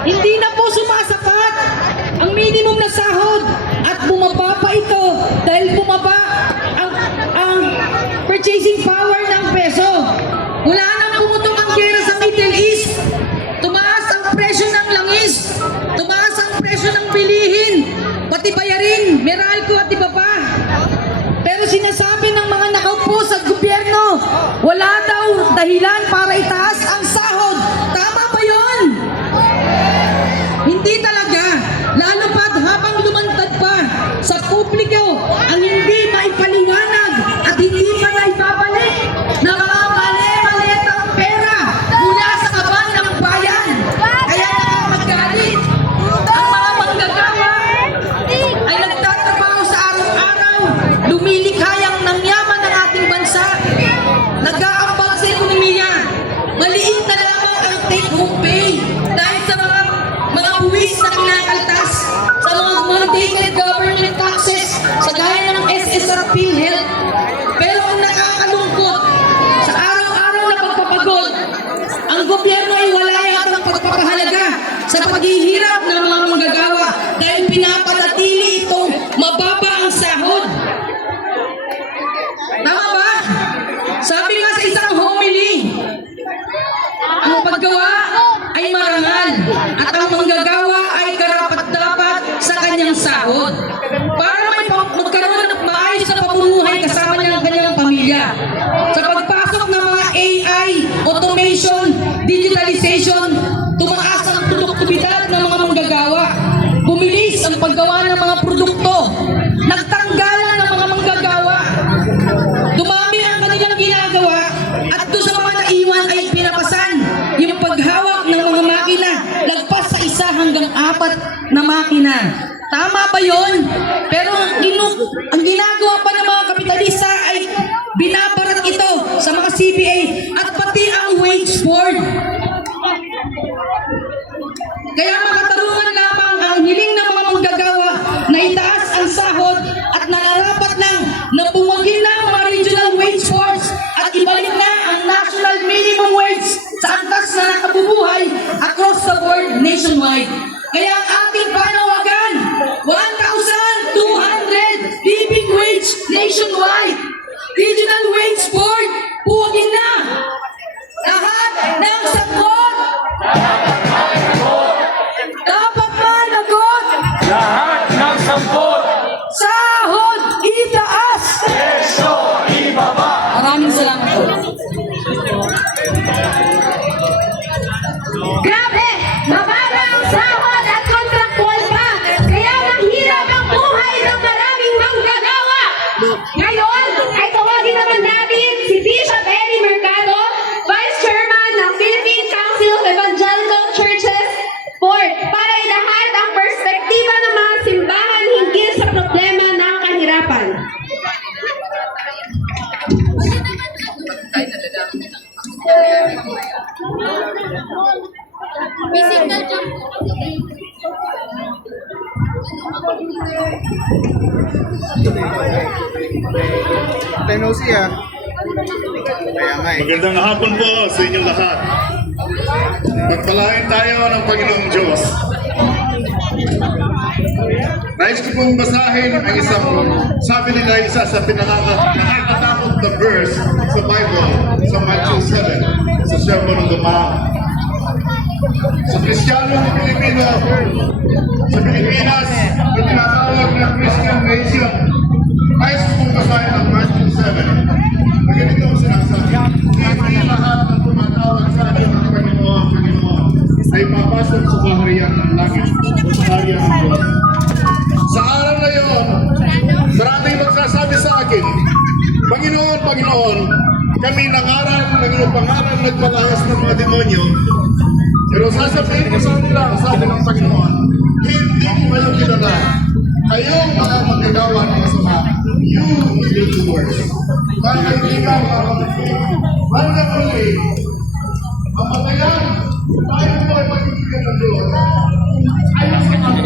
Hindi na po sumasapat ang minimum na sahod at bumaba pa ito dahil bumaba ang purchasing power ng peso. Wala nang pumutok ang gera sa Middle East. Tumaas ang presyo ng langis. Tumaas ang presyo ng bilihin. Pati bayarin, Meralco at iba pa. Pero sinasabi ng mga nakaupo sa gobyerno, wala daw dahilan para itaas ang sahod. Tama ba yun? Hindi talaga. Lalo pat habang lumantad pa sa publiko ang hindi maipaliwanag at hindi pa naibabalik na mga mali-malitang pera mula sa kaban ng bayan. Kaya nakakagalit ang mga manggagawa ay nagtatrabaho sa araw-araw, lumilikha ng yaman ng ating bansa, nag-aambag sa ekonomiya. Maliit na lamang ang take-home pay dahil sa mga buwis na kinakaltas sa mga mandated government taxes sa gaya ng SSR PhilHealth. Pero ang nakakalungkot, sa araw-araw na pagpapagod, ang gobyerno ay wala yatang pagpapahalaga sa paghihirap ng mga manggagawa dahil pinapanatili itong mababa ang sahod. Tama ba? Sabi nga sa isang homily, ang paggawa ay marangal at ang manggagawa ay karapat-dapat sa kanyang sahod para may magkaroon ng maayos na pamumuhay kasama niya ang kanyang pamilya. Sa pagpasok ng mga AI, automation, digitalization, tumaas ang produktibidad ng mga manggagawa. Bumilis ang paggawa ng mga produkto. Nagtanggalan ng mga manggagawa. Dumami ang kanilang ginagawa at doon sa mga naiwan ay pinapasan yung paghawak ng mga makina lagpas sa 1 hanggang 4 na makina. Tama ba yun? Pero ang ginagawa pa ng mga kapitalista ay binabarat ito sa mga CBA at pati ang wage board. Kaya makatarungan lamang ang hiling ng mga manggagawa na itaas ang sahod at nararapat na pumagin na ang mga regional wage boards at ibalik na ang national minimum wage sa antas na nakabubuhay across the board nationwide. Kaya ang ating panawagan, 1,200 living wage nationwide. Regional wage board, puwagin na. Lahat ng sagot. Dapat managot. Lahat ng sampot, Sahod itaas. presyo ibaba. Maraming salamat po. Grabe! Mababa ang sahod at kontraktual pa! Kaya mahirap ang buhay ng maraming manggagawa! Ngayon, ay tawagin naman natin si Bishop Eddie Mercado, Vice Chairman ng Philippine Council of Evangelical Churches Board, para ilahat ang perspektiba ng mga simbahan hinggil sa problema ng kahirapan. Tenosi ah. Kaya nga eh. Magandang hapon po sa inyong lahat. Pagpalain tayo ng Panginoong Diyos. Nais ko pong basahin ang isang sabi nila isa sa nakakatakot na verse sa Bible sa Matthew 7 sa Sermon on the Mount. Sa Kristiyano ng Pilipino, sa Pilipinas, yung tinatawag na Christian nation, nais ko pong basahin ang Matthew 7. Ganito ang sinasabi. Hindi lahat ng tumatawag sa atin ng Panginoon ay papasok sa kaharian ng langit o sa kaharian ng Diyos. Sa araw na yun, maraming magsasabi sa akin, Panginoon, Panginoon, kami nangaral, pangaral, nagpalayas ng mga demonyo. Pero sasabihin ko sa kanila, sabi ng Panginoon, hindi ko kayo kilala. Kayong mga magagawa ng masama, you will do worse. Kaya hindi ka wonderfully, mamatayan, tayo po ay magkikita ng Diyos. Ayos sa mga